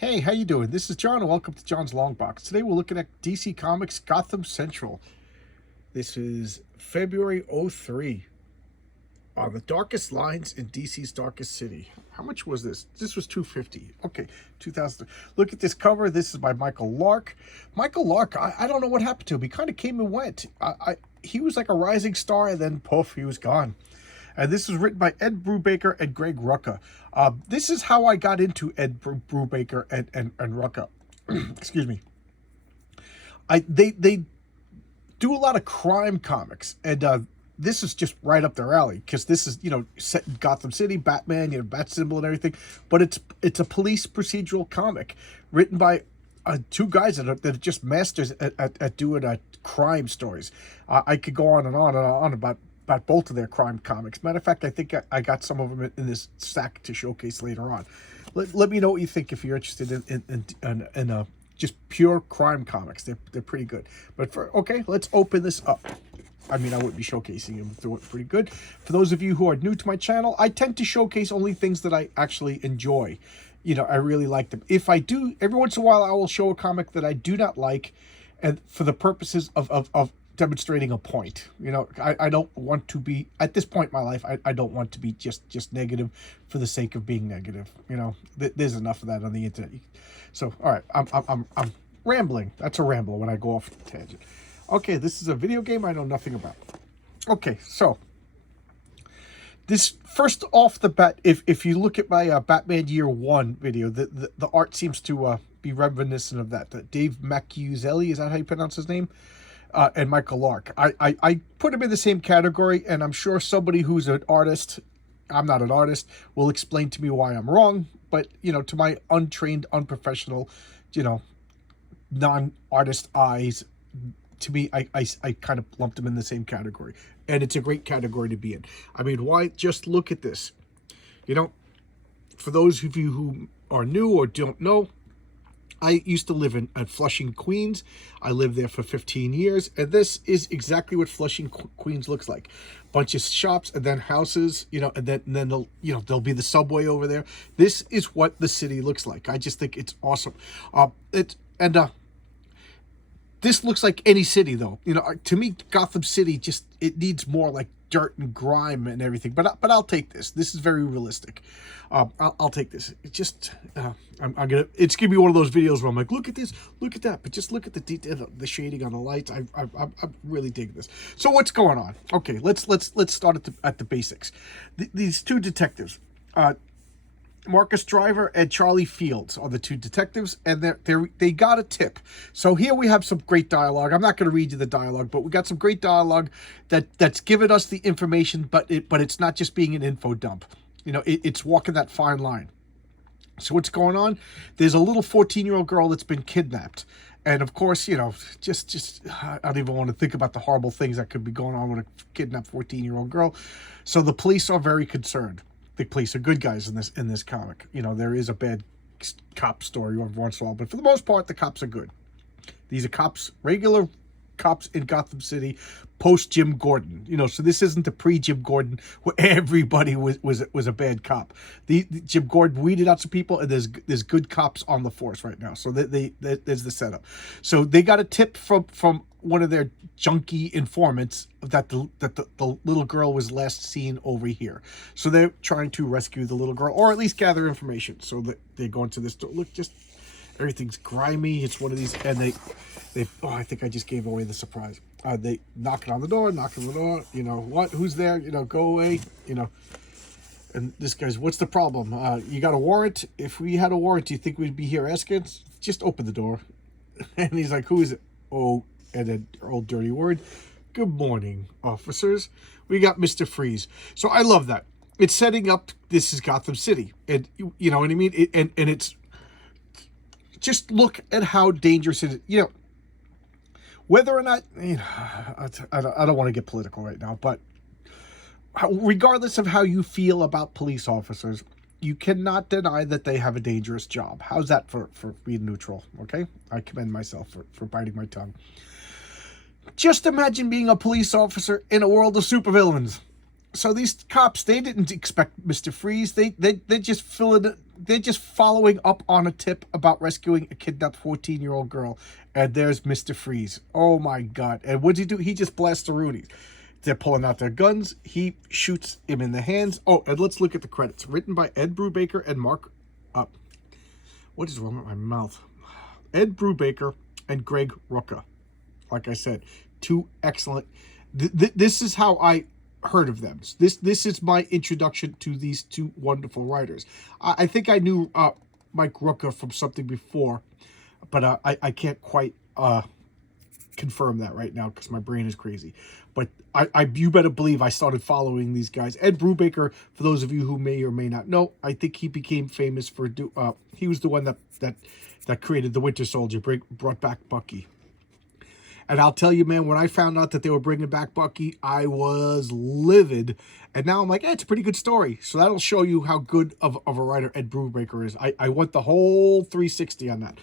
Hey, how you doing? This is John, and welcome to John's Long Box. Today we're looking at DC Comics Gotham Central. This is February '03. The darkest lines in DC's darkest city. How much was this? This was $250. Okay, 2000. Look at this cover. This is by Michael Lark. Michael Lark, I don't know what happened to him. He kind of came and went. He was like a rising star, and then poof, he was gone. And this was written by Ed Brubaker and Greg Rucka. This is how I got into Ed Brubaker and Rucka. Excuse me. They do a lot of crime comics, and this is just right up their alley because this is set in Gotham City, Batman, bat symbol and everything. But it's a police procedural comic written by two guys that are just masters at doing crime stories. I could go on and on and on about both of their crime comics. Matter of fact, I think I got some of them in this stack to showcase later on. Let me know what you think if you're interested in just pure crime comics. They're pretty good. But okay, let's open this up. I mean, I wouldn't be showcasing them. They're pretty good. For those of you who are new to my channel, I tend to showcase only things that I actually enjoy. I really like them. If I do, every once in a while, I will show a comic that I do not like, and for the purposes of demonstrating a point. I don't want to be, at this point in my life, I don't want to be just negative for the sake of being negative. There's enough of that on the internet. So all right, I'm rambling. That's a ramble when I go off the tangent. Okay, this is a video game I know nothing about. Okay, so this, first off the bat, if you look at my Batman Year One video, the art seems to be reminiscent of that. Dave Macchiuselli, is that how you pronounce his name? And Michael Lark. I put him in the same category, and I'm sure somebody who's an artist, I'm not an artist, will explain to me why I'm wrong. But, to my untrained, unprofessional, non-artist eyes, to me, I kind of lumped him in the same category. And it's a great category to be in. I mean, why? Just look at this. For those of you who are new or don't know, I used to live at Flushing, Queens. I lived there for 15 years, and this is exactly what Flushing, Queens looks like. Bunch of shops, and then houses, and then there'll be the subway over there. This is what the city looks like. I just think it's awesome. This looks like any city, though. To me, Gotham City it needs more like dirt and grime and everything. But I'll take this. This is very realistic. I'll take this. It's gonna be one of those videos where I'm like, look at this, look at that, but just look at the detail, the shading on the lights. I really dig this. So what's going on? Okay, let's start at the basics. These two detectives, Marcus Driver and Charlie Fields, are the two detectives, and they got a tip. So here we have some great dialogue. I'm not going to read you the dialogue, but we got some great dialogue that's given us the information, but it's not just being an info dump. It's walking that fine line. So what's going on? There's a little 14-year-old girl that's been kidnapped. And of course, just I don't even want to think about the horrible things that could be going on with a kidnapped 14-year-old girl. So the police are very concerned. The police are good guys in this comic. There is a bad cop story every once in a while, but for the most part, the cops are good. These are cops, regular cops in Gotham City, post Jim Gordon. So this isn't the pre Jim Gordon where everybody was a bad cop. The Jim Gordon weeded out some people, and there's good cops on the force right now. So there's the setup. So they got a tip from one of their junkie informants that the little girl was last seen over here. So they're trying to rescue the little girl, or at least gather information. So that they go into this store. Look, just everything's grimy. It's one of these, and they I think I just gave away the surprise. They knocking on the door. What? Who's there? Go away. And this guy's, what's the problem? You got a warrant? If we had a warrant, do you think we'd be here asking? Just open the door. And he's like, who is it? Oh, and an old dirty word. Good morning, officers. We got Mr. Freeze. So I love that. It's setting up, this is Gotham City. And you know what I mean? And it's, just look at how dangerous it is. Whether or not, I don't want to get political right now, but regardless of how you feel about police officers, you cannot deny that they have a dangerous job. How's that for being neutral? Okay, I commend myself for biting my tongue. Just imagine being a police officer in a world of supervillains. So these cops, they didn't expect Mr. Freeze. They just filling they're just following up on a tip about rescuing a kidnapped 14-year-old girl. And there's Mr. Freeze. Oh my God. And what does he do? He just blasts the Roonies. They're pulling out their guns. He shoots him in the hands. Oh, and let's look at the credits. Written by Ed Brubaker and Mark... what is wrong with my mouth? Ed Brubaker and Greg Rucka. Like I said, two excellent... This is how I heard of them. This is my introduction to these two wonderful writers. I think I knew Mike Rucka from something before, but I can't quite confirm that right now because my brain is crazy. But you better believe I started following these guys. Ed Brubaker, for those of you who may or may not know, I think he became famous for he was the one that created the Winter Soldier, brought back Bucky. And I'll tell you, man, when I found out that they were bringing back Bucky, I was livid. And now I'm like, it's a pretty good story. So that'll show you how good of a writer Ed Brubaker is. I want the whole 360 on that.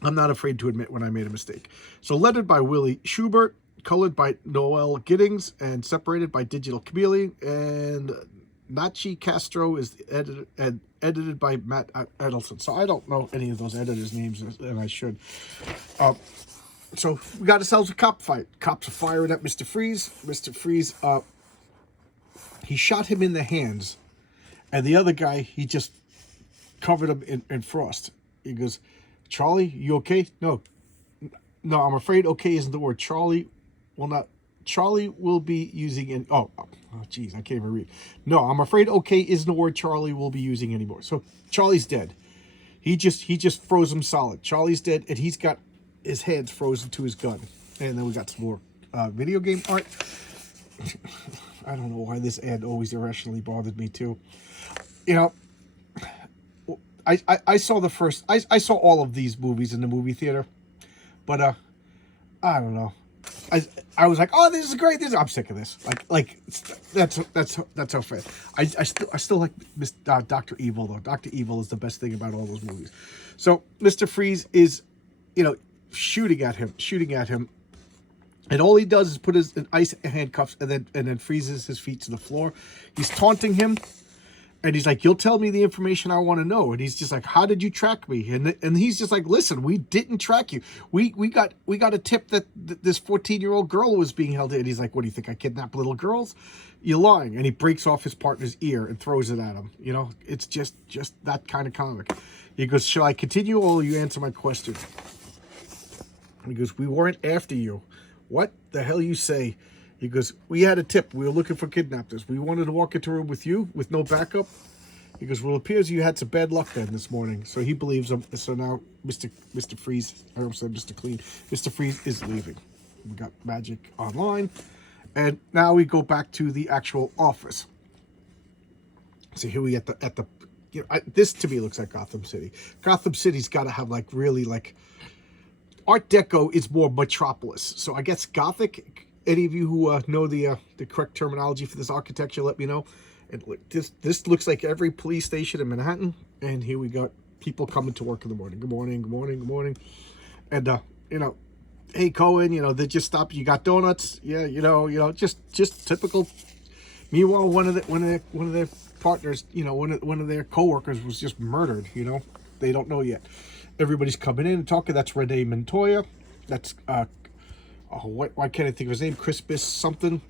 I'm not afraid to admit when I made a mistake. So lettered by Willie Schubert, colored by Noel Giddings, and separated by Digital Chameleon. And Nachi Castro is edited by Matt Edelson. So I don't know any of those editors' names, and I should. So we got ourselves a cop fight. Cops are firing at Mr. Freeze. Mr. Freeze, he shot him in the hands. And the other guy, he just covered him in frost. He goes, Charlie, you okay? No, I'm afraid okay isn't the word. Charlie will be using an... Oh, geez, I can't even read. No, I'm afraid okay isn't the word Charlie will be using anymore. So Charlie's dead. He just froze him solid. Charlie's dead, and he's got his hands frozen to his gun. And then we got some more video game art. I don't know why this ad always irrationally bothered me too. You know, I saw the first... I saw all of these movies in the movie theater. But, I don't know. I was like, oh, this is great. I'm sick of this. Like that's how fair. I still like Dr. Evil though. Dr. Evil is the best thing about all those movies. So Mr. Freeze is, shooting at him, and all he does is put his ice handcuffs and then freezes his feet to the floor. He's taunting him. And he's like, you'll tell me the information I want to know. And he's just like, how did you track me? And he's just like, listen, we didn't track you. We got a tip that this 14-year-old girl was being held in. And he's like, what do you think? I kidnap little girls? You're lying. And he breaks off his partner's ear and throws it at him. It's just that kind of comic. He goes, shall I continue or will you answer my question? He goes, we weren't after you. What the hell you say? He goes, we had a tip. We were looking for kidnappers. We wanted to walk into a room with you with no backup. He goes, well, it appears you had some bad luck then this morning. So he believes him. So now Mr. Freeze, I almost said Mr. Clean. Mr. Freeze is leaving. We got Magic Online. And now we go back to the actual office. So here we at the this to me looks like Gotham City. Gotham City's got to have really Art Deco is more Metropolis. So I guess Gothic. Any of you who know the correct terminology for this architecture, let me know. And this looks like every police station in Manhattan. And here we got people coming to work in the morning. Good morning, good morning, good morning. And hey Cohen, they just stopped. You got donuts? Yeah, just typical. Meanwhile, one of their partners, one of their coworkers was just murdered. They don't know yet. Everybody's coming in and talking. That's Renee Montoya. That's why can't I think of his name? Crispus something.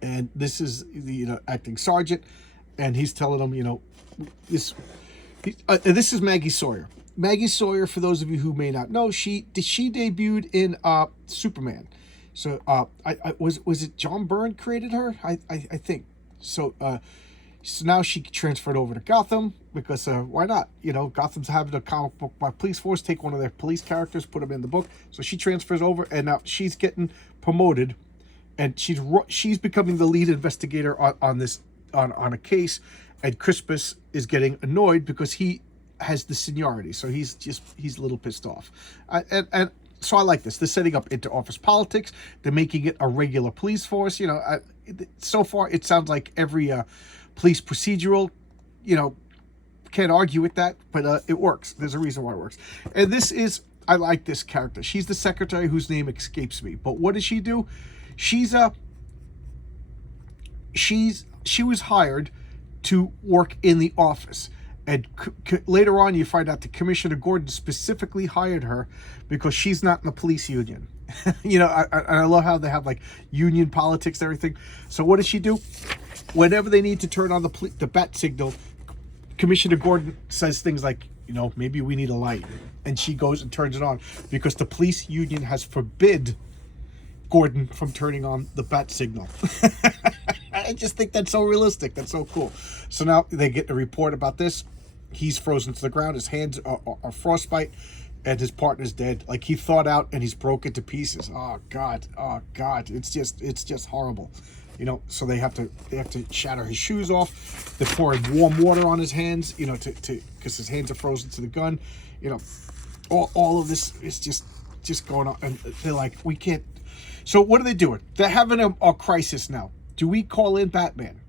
And this is the acting sergeant, and he's telling them, this is Maggie Sawyer. Maggie Sawyer, for those of you who may not know, she debuted in Superman. So was it John Byrne created her? I think so. So now she transferred over to Gotham because why not? Gotham's having a comic book by police force take one of their police characters, put them in the book. So she transfers over, and now she's getting promoted, and she's becoming the lead investigator on a case. And Crispus is getting annoyed because he has the seniority, so he's a little pissed off. And so I like this. They're setting up into office politics. They're making it a regular police force. So far it sounds like every police procedural, can't argue with that, but it works. There's a reason why it works. And I like this character. She's the secretary whose name escapes me. But what does she do? She was hired to work in the office. And later on, you find out that Commissioner Gordon specifically hired her because she's not in the police union. You know, I love how they have like union politics and everything. So what does she do? Whenever they need to turn on the bat signal, Commissioner Gordon says things like, you know, maybe we need a light. And she goes and turns it on because the police union has forbid Gordon from turning on the bat signal. I just think that's so realistic. That's so cool. So now they get a report about this. He's frozen to the ground. His hands are frostbite, and his partner's dead. Like, he thawed out and he's broken to pieces. Oh God. Oh God. It's just horrible. You know, so they have to shatter his shoes off. They're pouring warm water on his hands, you know, because his hands are frozen to the gun. You know, all of this is just going on, and they're like, we can't. So what are they doing? They're having a crisis now. Do we call in Batman?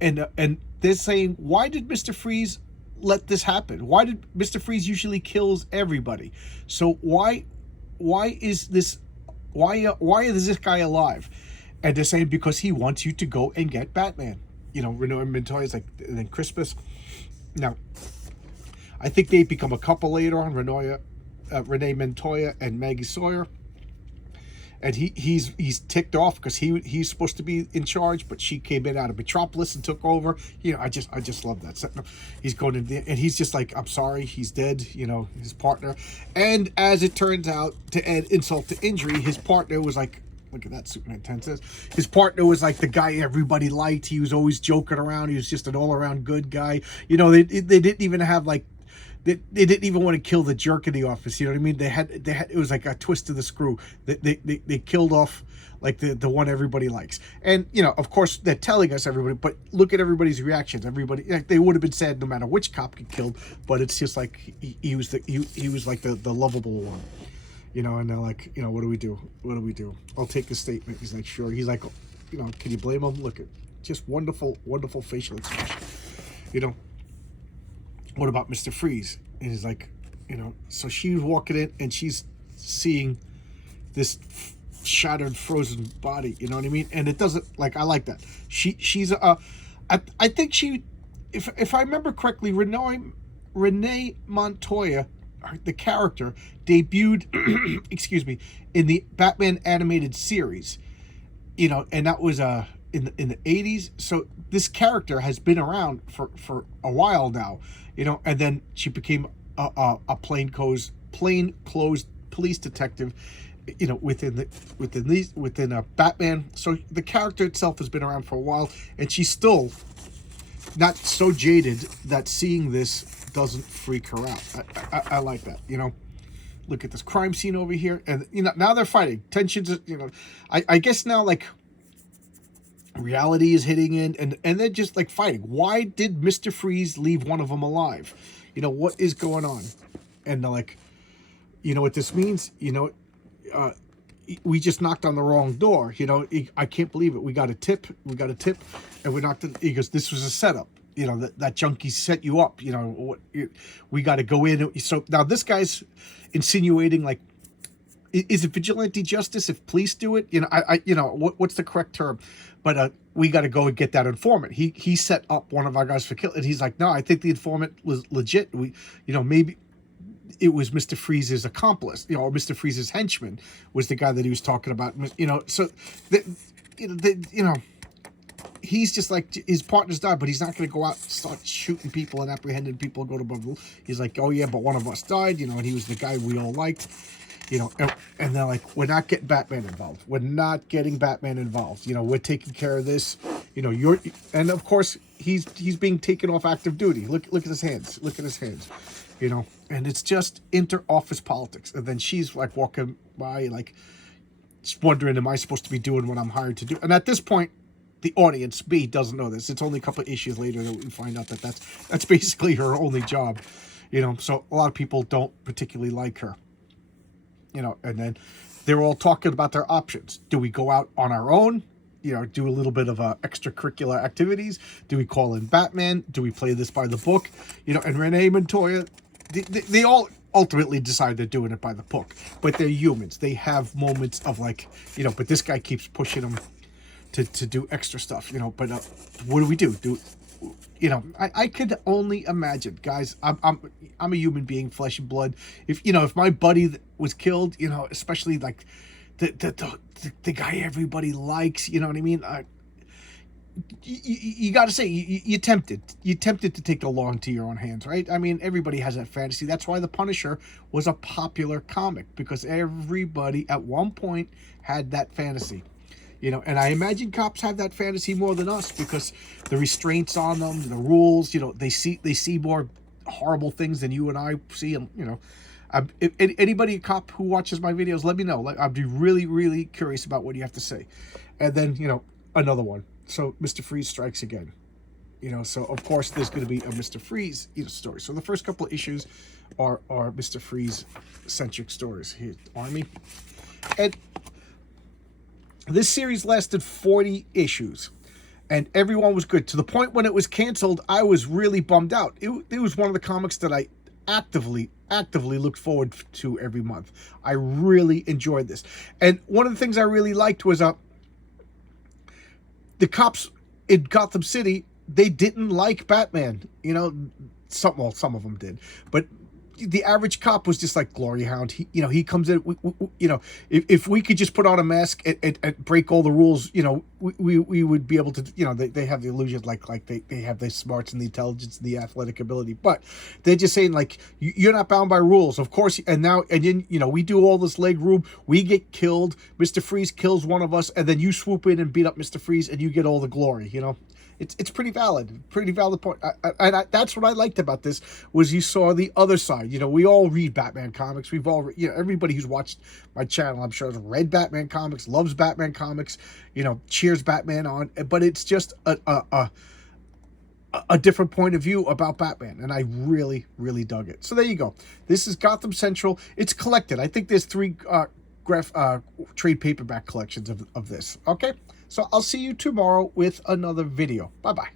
And they're saying, why did Mr. Freeze let this happen? Why did Mr. Freeze usually kills everybody? So why is this guy alive? And they're saying because he wants you to go and get Batman. You know, Renee Montoya's like, and then Crispus. Now, I think they become a couple later on, Renee Montoya and Maggie Sawyer. And he's ticked off because he's supposed to be in charge, but she came in out of Metropolis and took over. You know, I just love that. So, he's going in there, and he's just like, I'm sorry, he's dead. You know, his partner. And as it turns out, to add insult to injury, his partner was like, look at that, Superman 10 says. His partner was like the guy everybody liked. He was always joking around. He was just an all-around good guy. You know, they didn't even have like. They didn't even want to kill the jerk in the office. You know what I mean? They had it was like a twist of the screw. They killed off like the one everybody likes. And you know, of course, they're telling us everybody, but look at everybody's reactions. Everybody, like, they would have been sad no matter which cop get killed. But it's just like he was like the lovable one. You know, and they're like, you know, what do we do? What do we do? I'll take the statement. He's like, sure. He's like, you know, can you blame him? Look at just wonderful facial expression. You know. What about Mr. Freeze? And he's like, you know, so she's walking in and she's seeing this shattered, frozen body. You know what I mean? And it doesn't, like, I like that. She's I think she, if I remember correctly, Renee Montoya, the character, debuted, excuse me, in the Batman animated series. You know, and that was in the 80s. So this character has been around for a while now. You know, and then she became a plainclothes police detective, you know, within Batman. So the character itself has been around for a while, and she's still not so jaded that seeing this doesn't freak her out. I like that. You know, look at this crime scene over here, and you know, now they're fighting. Tensions. You know, I guess now, like, reality is hitting in, and they're just like fighting. Why did Mr. Freeze leave one of them alive? You know, what is going on? And they're like, you know what this means? You know, we just knocked on the wrong door. You know, I can't believe it. We got a tip, and we knocked it. He goes, this was a setup. You know, that junkie set you up. You know, we got to go in. So now this guy's insinuating, like, is it vigilante justice if police do it? You know, you know, what's the correct term? But we got to go and get that informant. He set up one of our guys for kill, and he's like, no, I think the informant was legit. You know, maybe it was Mr. Freeze's accomplice, you know, or Mr. Freeze's henchman was the guy that he was talking about. You know, so you know, he's just like, his partner's died, but he's not going to go out and start shooting people and apprehending people and go to Bubble. He's like, oh yeah, but one of us died, you know, and he was the guy we all liked. You know, and they're like, we're not getting Batman involved. We're not getting Batman involved. You know, we're taking care of this. You know, and of course he's being taken off active duty. Look at his hands. Look at his hands. You know, and it's just inter-office politics. And then she's like walking by, like, just wondering, am I supposed to be doing what I'm hired to do? And at this point, the audience, B, doesn't know this. It's only a couple of issues later that we find out that that's basically her only job. You know, so a lot of people don't particularly like her. You know, and then they're all talking about their options. Do we go out on our own? You know, do a little bit of extracurricular activities? Do we call in Batman? Do we play this by the book? You know, and Renee Montoya, they all ultimately decide they're doing it by the book. But they're humans. They have moments of, like, you know, but this guy keeps pushing them to do extra stuff, you know. But what do we do? you know, I could only imagine, guys. I'm a human being, flesh and blood. If you know, if my buddy was killed, you know, especially like the guy everybody likes, you know what I mean? You got to say you tempted to take the law into your own hands, right? I mean, everybody has that fantasy. That's why the Punisher was a popular comic, because everybody at one point had that fantasy, you know. And I imagine cops have that fantasy more than us, because the restraints on them, the rules, you know, they see more horrible things than you and I see. And you know, if anybody, a cop who watches my videos, let me know. Like, I'd be really curious about what you have to say. And then, you know, another one. So Mr. Freeze strikes again. You know, so of course there's going to be a Mr. Freeze, you know, story. So the first couple of issues are Mr. Freeze centric stories. Here, Army. And this series lasted 40 issues. And everyone was good. To the point when it was canceled, I was really bummed out. It was one of the comics that I actively looked forward to every month. I really enjoyed this. And one of the things I really liked was the cops in Gotham City, they didn't like Batman. You know, some of them did, but the average cop was just like, Glory Hound. He comes in. You know, if we could just put on a mask and break all the rules, you know, we would be able to. You know, they have the illusion like they have the smarts and the intelligence and the athletic ability, but they're just saying like, you're not bound by rules, of course. And then you know, we do all this leg room, we get killed. Mr. Freeze kills one of us, and then you swoop in and beat up Mr. Freeze, and you get all the glory. You know. It's pretty valid point. That's what I liked about this, was you saw the other side. You know, we all read Batman comics. We've all, you know, everybody who's watched my channel, I'm sure, has read Batman comics, loves Batman comics, you know, cheers Batman on. But it's just a different point of view about Batman, and I really dug it. So there you go. This is Gotham Central. It's collected. I think there's 3 trade paperback collections of this. Okay, so I'll see you tomorrow with another video. Bye bye.